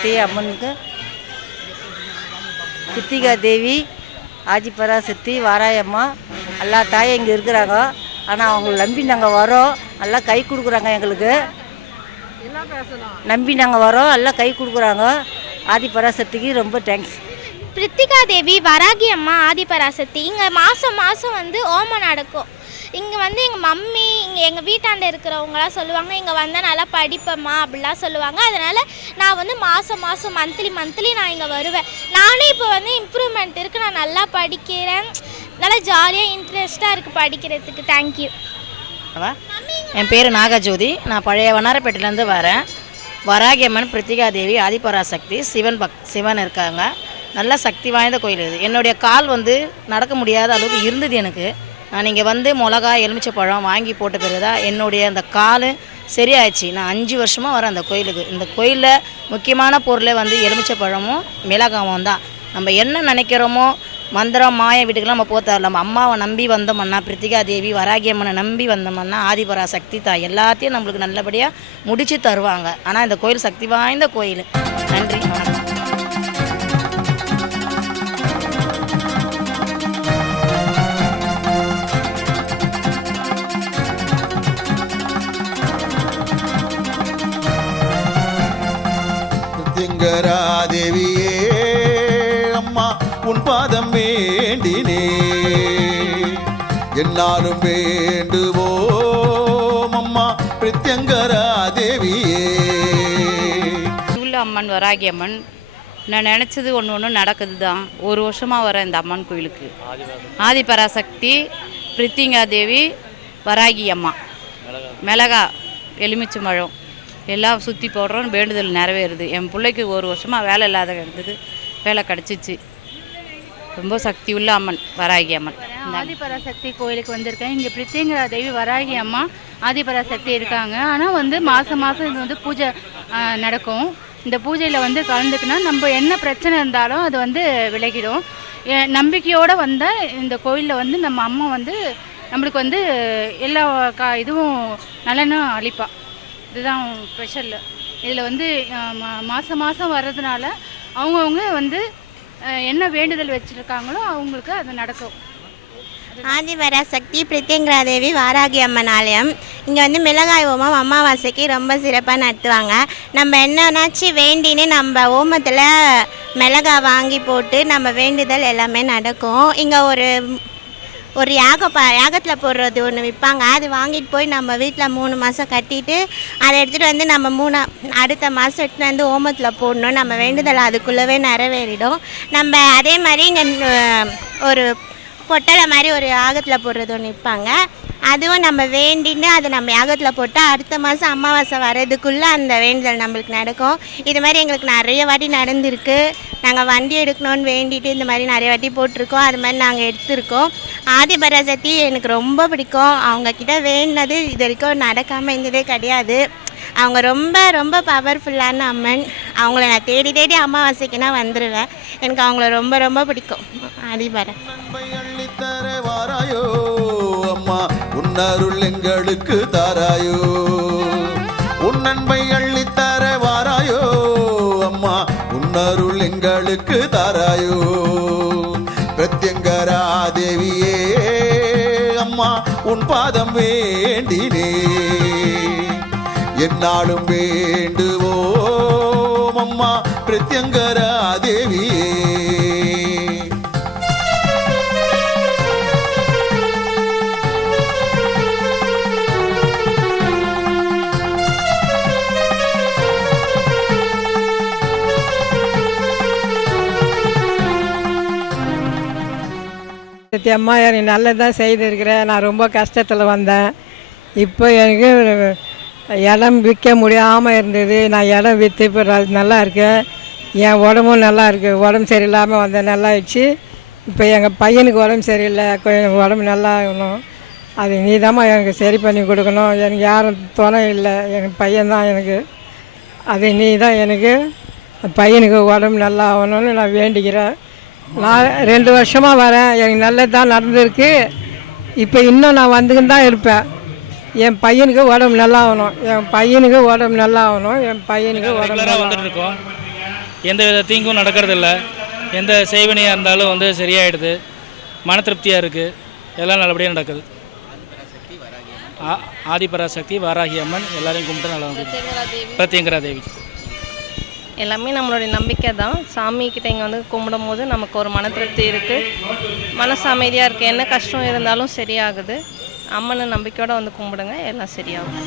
பராசக்தி அம்மனுக்கு கிருத்திகா தேவி ஆதி பராசக்தி வாராயம்மா எல்லா தாயும் இங்கே இருக்கிறாங்க. ஆனால் அவங்கள நம்பி நாங்கள் வரோம், நல்லா கை கொடுக்குறாங்க எங்களுக்கு. நம்பி நாங்கள் வரோம், எல்லாம் கை கொடுக்குறாங்க. ஆதி பராசக்திக்கு ரொம்ப தேங்க்ஸ். கிருத்திகா தேவி வராகி அம்மா ஆதி பராசக்தி இங்கே மாதம் மாதம் வந்து ஓமம் நடக்கும். இங்கே வந்து எங்கள் மம்மி இங்கே எங்கள் வீட்டாண்ட இருக்கிறவங்களாம் சொல்லுவாங்க, இங்கே வந்தால் நல்லா படிப்பம்மா அப்படிலாம் சொல்லுவாங்க. அதனால் நான் வந்து மாதம் மாதம் மந்த்லி நான் இங்கே வருவேன். நானே இப்போ வந்து இம்ப்ரூவ்மெண்ட் இருக்குது, நான் நல்லா படிக்கிறேன், நல்லா ஜாலியாக இன்ட்ரெஸ்ட்டாக இருக்குது படிக்கிறதுக்கு. தேங்க்யூ. என் பேர் நாகஜோதி, நான் பழைய வண்ணாரப்பேட்டையிலேருந்து வரேன். வராகி அம்மன், கிருத்திகா தேவி, ஆதிபராசக்தி, சிவன் இருக்காங்க. நல்ல சக்தி வாய்ந்த கோயில் இது. என்னுடைய கால் வந்து நடக்க முடியாத அளவுக்கு இருந்தது எனக்கு. நான் இங்கே வந்து மிளகா எலுமிச்சைப்பழம் வாங்கி போட்ட பிறகு தான் என்னுடைய அந்த கால் சரியாயிடுச்சு. நான் 5 வருஷமாக வரேன் அந்த கோயிலுக்கு. இந்த கோயிலில் முக்கியமான பொருளே வந்து எலுமிச்சைப்பழமும் மிளகாவும் தான். நம்ம என்ன நினைக்கிறோமோ மந்திரம் மாய வீட்டுக்கெல்லாம் நம்ம போத்தார். நம்ம அம்மாவை நம்பி வந்தோம்னா, கிருத்திகா தேவி வராகி அம்மனை நம்பி வந்தோம்னா, ஆதிபராசக்தி தான் எல்லாத்தையும் நம்மளுக்கு நல்லபடியாக முடித்து தருவாங்க. ஆனால் இந்த கோயில் சக்தி வாய்ந்த கோயில். நன்றி, வணக்கம். தேவியே அம்மா உன் பாதம் வேண்டினே, என்னாலும் வேண்டுவோம் அம்மா பிரத்யங்கரா தேவியே. அம்மன் வராகி அம்மன், நான் நினச்சது ஒன்று நடக்குது தான். 1 வருஷமாக வரேன் இந்த அம்மன் கோயிலுக்கு. ஆதி பராசக்தி, பிரித்திங்கா தேவி, வராகி அம்மா, மிளகா எலுமிச்சம்பழம் எல்லாம் சுற்றி போடுறோம், வேண்டுதல் நிறைவேறுது. என் பிள்ளைக்கு 1 வருஷமாக வேலை இல்லாத கிடந்தது, வேலை கிடச்சிச்சு. ரொம்ப சக்தி உள்ள அம்மன் வராகி அம்மன். ஆதிபராசக்தி கோயிலுக்கு வந்திருக்கேன். இங்கே பிரித்திங்கரா தேவி வராகி அம்மா ஆதிபராசக்தி இருக்காங்க. ஆனால் வந்து மாதம் இது வந்து பூஜை நடக்கும். இந்த பூஜையில் வந்து கலந்துக்குன்னா நம்ம என்ன பிரச்சனை இருந்தாலும் அது வந்து விலகிடும். நம்பிக்கையோடு வந்தால் இந்த கோயிலில் வந்து நம்ம அம்மா வந்து நம்மளுக்கு வந்து எல்லா இதுவும் நலனும் அளிப்பா. இதுதான் ஸ்பெஷல். இதில் வந்து மாதம் வர்றதுனால அவங்கவுங்க வந்து என்ன வேண்டுதல் வச்சுருக்காங்களோ அவங்களுக்கு அது நடக்கும். ஆதிபராசக்தி பிரித்திங்கரா தேவி வாராகி அம்மன் ஆலயம். இங்கே வந்து மிளகாய் ஓமம் அமாவாசைக்கு ரொம்ப சிறப்பாக நடத்துவாங்க. நம்ம என்னன்னாச்சும் வேண்டின்னு நம்ம ஓமத்தில் மிளகாய் வாங்கி போட்டு நம்ம வேண்டுதல் எல்லாமே நடக்கும். இங்கே ஒரு யாகத்தில் போடுறது ஒன்று விற்பாங்க. அது வாங்கிட்டு போய் நம்ம வீட்டில் 3 மாதம் கட்டிட்டு அதை எடுத்துகிட்டு வந்து நம்ம அடுத்த மாதம் எடுத்துகிட்டு வந்து ஓமத்தில் போடணும். நம்ம வேண்டுதல் அதுக்குள்ளவே நிறைவேறிடும். நம்ம அதே மாதிரி இங்கே ஒரு பொட்டலை மாதிரி ஒரு யாகத்தில் போடுறது ஒன்று விற்பாங்க. அதுவும் நம்ம வேண்டின்னு அதை நம்ம யாகத்தில் போட்டால் அடுத்த மாதம் அமாவாசை வர்றதுக்குள்ளே அந்த வேண்டுதல் நம்மளுக்கு நடக்கும். இது மாதிரி எங்களுக்கு நிறைய வாட்டி நடந்திருக்கு. நாங்கள் வண்டி எடுக்கணும்னு வேண்டிட்டு இந்த மாதிரி நிறைய வாட்டி போட்டிருக்கோம். அது மாதிரி நாங்கள் எடுத்திருக்கோம். ஆதிபராசக்தி எனக்கு ரொம்ப பிடிக்கும். அவங்கக்கிட்ட வேண்டினது இது வரைக்கும் நடக்காமல் இருந்ததே கிடையாது. அவங்க ரொம்ப ரொம்ப பவர்ஃபுல்லான அம்மன். அவங்கள நான் தேடி அமாவாசைக்குன்னா வந்துடுவேன். எனக்கு அவங்கள ரொம்ப ரொம்ப பிடிக்கும். ஆதிபரா வாராயோ அம்மா உன்னருள் எங்களுக்கு தாராயோ, உன் அன்பை அள்ளித்தர வாராயோ அம்மா உன்னருள் எங்களுக்கு தாராயோ. பிரத்யங்கரா தேவியே அம்மா உன் பாதம் வேண்டினே, என்னாலும் வேண்டுவோம் அம்மா பிரத்யங்கரா தேவியே. அம்மா எனக்கு நல்லதான் செய்திருக்கிறேன். நான் ரொம்ப கஷ்டத்தில் வந்தேன். இப்போ எனக்கு இடம் விற்க முடியாமல் இருந்தது. நான் இடம் விற்று இப்போ நல்லா இருக்கேன். என் உடம்பும் நல்லா இருக்குது. உடம்பு சரியில்லாமல் வந்தேன், நல்லா ஆயிடுச்சு. இப்போ எங்கள் பையனுக்கு உடம்பு சரியில்லை, எனக்கு உடம்பு நல்லா ஆகணும். அது நீ தாம்மா எனக்கு சரி பண்ணி கொடுக்கணும். எனக்கு யாரும் துணை இல்லை, எங்கள் பையன்தான் எனக்கு. அது நீ தான் எனக்கு பையனுக்கு உடம்பு நல்லா ஆகணும்னு நான் வேண்டிக்கிறேன். நான் 2 வருஷமாக வரேன். எனக்கு நல்லது தான் நடந்திருக்கு. இப்போ இன்னும் நான் வந்துக்கின்னு தான் இருப்பேன். என் பையனுக்கு உடம்பு நல்லா ஆகணும், என் பையனுக்கு உடம்பு நல்லா ஆகணும், என் பையனுக்கு உடம்பு நல்லா ஆகணும். எந்த வித தீங்கும் நடக்கிறதில்ல. எந்த செய்வினையாக இருந்தாலும் வந்து சரியாயிடுது. மன திருப்தியாக இருக்குது. எல்லாம் நல்லபடியாக நடக்குது. ஆதிபராசக்தி, வாராகி அம்மன் எல்லாரையும் கும்பிட்டு நல்லா பிரத்யங்கரா தேவி எல்லாமே நம்மளுடைய நம்பிக்கை தான். சாமிக்கிட்ட இங்கே வந்து கும்பிடும் போது நமக்கு ஒரு மன திருப்தி இருக்குது, மனசு அமைதியாக இருக்குது. என்ன கஷ்டம் இருந்தாலும் சரியாகுது. அம்மனை நம்பிக்கையோடு வந்து கும்பிடுங்க, எல்லாம் சரியாகும்.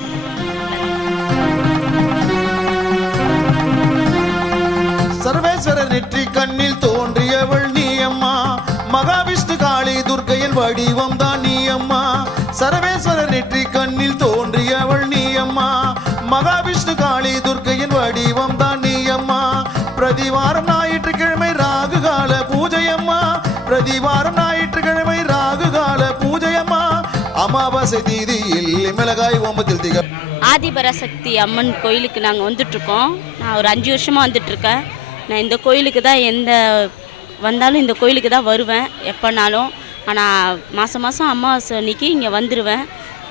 சர்வேஸ்வரர் நெற்றி கண்ணில் தோன்றியவள் நீ அம்மா, மகாவிஷ்ணு காளி துர்க்கையின் வடிவம் தான் நீ அம்மா. சர்வேஸ்வரர் நெற்றி கண்ணில் தோன்றியவள் நீ அம்மா, மகாவிஷ்ணு காளி துர்க்கையின் வடிவம் தான் நீ அம்மா. பிரதிவாரம் ஞாயிற்றுக்கிழமை ராகுகால பூஜையம்மா, பிரதிவாரம் ஞாயிற்றுக்கிழமை ராகுகால பூஜையம்மா. அமாவாசை தீதியில் மிளகாய் ஓமத்தில் திக ஆதிபராசக்தி அம்மன் கோயிலுக்கு நாங்கள் வந்துட்ருக்கோம். நான் ஒரு 5 வருஷமாக வந்துட்டுருக்கேன். நான் இந்த கோயிலுக்கு தான் வந்தாலும் இந்த கோயிலுக்கு தான் வருவேன் எப்போனாலும். ஆனால் மாதம் அமாவாசை அன்னைக்கு இங்கே வந்துடுவேன்.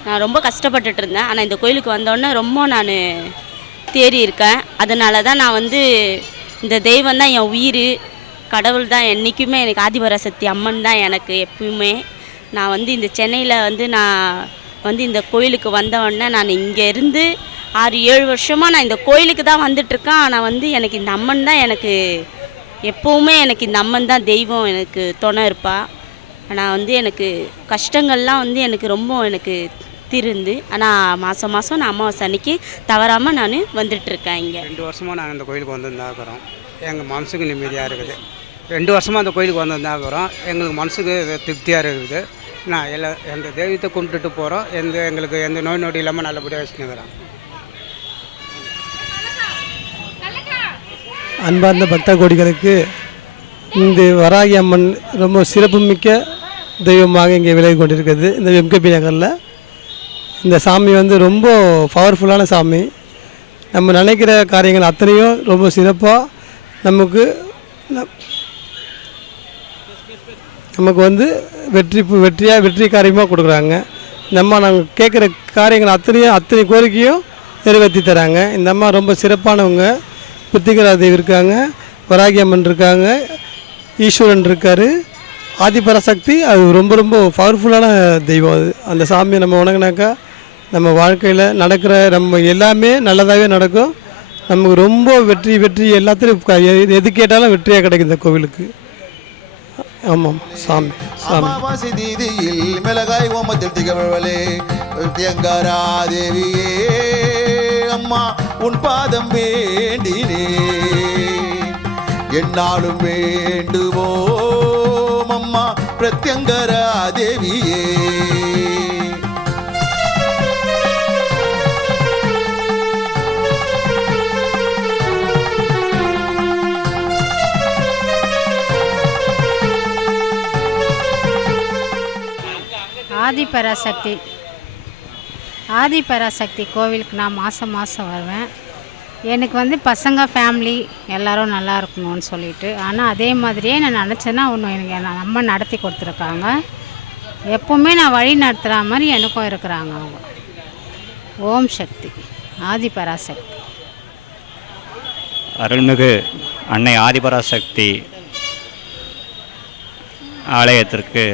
நான் ரொம்ப கஷ்டப்பட்டுட்டு இருந்தேன். ஆனால் இந்த கோயிலுக்கு வந்தோடனே ரொம்ப நான் தேறி இருக்கேன். அதனால தான் நான் வந்து இந்த தெய்வம் தான் என் உயிர், கடவுள் தான் என்றைக்குமே எனக்கு. ஆதிபராசக்தி அம்மன் தான் எனக்கு எப்பவுமே. நான் வந்து இந்த சென்னையில் வந்து இந்த கோயிலுக்கு வந்தவுடனே நான் இங்கே இருந்து 6-7 வருஷமாக நான் இந்த கோயிலுக்கு தான் வந்துட்டுருக்கேன். ஆனால் வந்து எனக்கு இந்த அம்மன் தான் எனக்கு எப்போவுமே, எனக்கு இந்த அம்மன் தான் தெய்வம், எனக்கு துணை இருப்பா. ஆனால் வந்து எனக்கு கஷ்டங்கள்லாம் வந்து எனக்கு ரொம்ப எனக்கு திருந்து. ஆனால் மாதம் நான் அமாவாசை அன்னைக்கு தவறாமல் நான் வந்துட்டுருக்கேன். இங்கே 2 வருஷமாக நாங்கள் இந்த கோயிலுக்கு வந்துருந்தாக்கிறோம். எங்கள் மனசுக்கு நிம்மதியாக இருக்குது. 2 வருஷமாக அந்த கோயிலுக்கு வந்துருந்தாக்கிறோம். எங்களுக்கு மனசுக்கு திருப்தியாக இருக்குது. நான் எங்கள் தெய்வத்தை கும்பிட்டுட்டு போகிறோம். எங்களுக்கு எந்த நோய் நொடி இல்லாமல் நல்லபடியாக வச்சுக்கிறோம். அன்பார்ந்த பக்த கோடிகளுக்கு இந்த வராகி அம்மன் ரொம்ப சிறப்புமிக்க தெய்வமாக இங்கே விலகி கொண்டிருக்கிறது. இந்த எம்கேபி நகரில் இந்த சாமி வந்து ரொம்ப பவர்ஃபுல்லான சாமி. நம்ம நினைக்கிற காரியங்கள் அத்தனையும் ரொம்ப சிறப்பாக நமக்கு வந்து வெற்றி காரியமாக கொடுக்குறாங்க. நாங்கள் கேட்குற காரியங்கள் அத்தனை கோரிக்கையும் நிறைவேற்றி தராங்க. இந்த அம்மா ரொம்ப சிறப்பானவங்க. பிரத்யங்கரா தேவி இருக்காங்க, வராகி அம்மன் இருக்காங்க, ஈஸ்வரன் இருக்கார், ஆதிபராசக்தி. அது ரொம்ப ரொம்ப பவர்ஃபுல்லான தெய்வம். அது அந்த சாமியை நம்ம வணங்கினாக்கா நம்ம வாழ்க்கையில் நடக்கிற நம்ம எல்லாமே நல்லதாகவே நடக்கும். நமக்கு ரொம்ப வெற்றி எல்லாத்துலேயும் எது கேட்டாலும் வெற்றியாக கிடைக்கும் இந்த கோவிலுக்கு. ஆமாம் சாமி. அமாவாசை தீதியில் மிளகாய் ஓமத்தில் திகழ்வளே பிரத்யங்கரா தேவியே அம்மா, உன் பாதம் வேண்டினே என்னாலும் வேண்டுவோம் அம்மா பிரத்யங்கரா தேவியே. ஆதிபராசக்தி கோவிலுக்கு நான் மாதம் வருவேன். எனக்கு வந்து பசங்க ஃபேமிலி எல்லோரும் நல்லா இருக்கணும்னு சொல்லிட்டு. ஆனால் அதே மாதிரியே நான் நினச்சேன்னா ஒன்று எனக்கு அம்மா நடத்தி கொடுத்துருக்காங்க. எப்போவுமே நான் வழி நடத்துகிற மாதிரி எனக்கும் இருக்கிறாங்க அவங்க. ஓம் சக்தி ஆதிபராசக்தி. அருள்மிகு அன்னை ஆதிபராசக்தி ஆலயத்திற்கு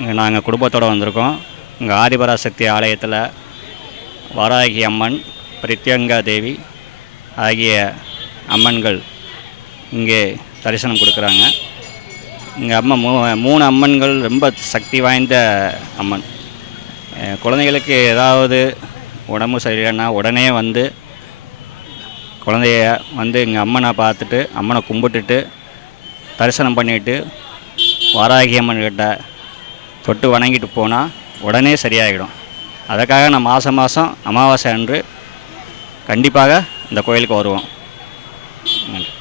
இங்கே நாங்கள் குடும்பத்தோடு வந்திருக்கோம். இங்கே ஆதிபராசக்தி ஆலயத்தில் வராகி அம்மன், பிரத்யங்கா தேவி ஆகிய அம்மன்கள் இங்கே தரிசனம் கொடுக்குறாங்க. இங்கே மூணு அம்மன்கள் ரொம்ப சக்தி வாய்ந்த அம்மன். குழந்தைகளுக்கு ஏதாவது உடம்பு சரியில்லைன்னா உடனே வந்து குழந்தைய வந்து இங்கே அம்மனை பார்த்துட்டு அம்மனை கும்பிட்டுட்டு தரிசனம் பண்ணிவிட்டு வராகி அம்மன் கிட்ட தொட்டு வணங்கிட்டு போனால் உடனே சரியாகிடும். அதுக்காக நான் மாதம் அமாவாசை அன்று கண்டிப்பாக இந்த கோயிலுக்கு வருவோம். நன்றி.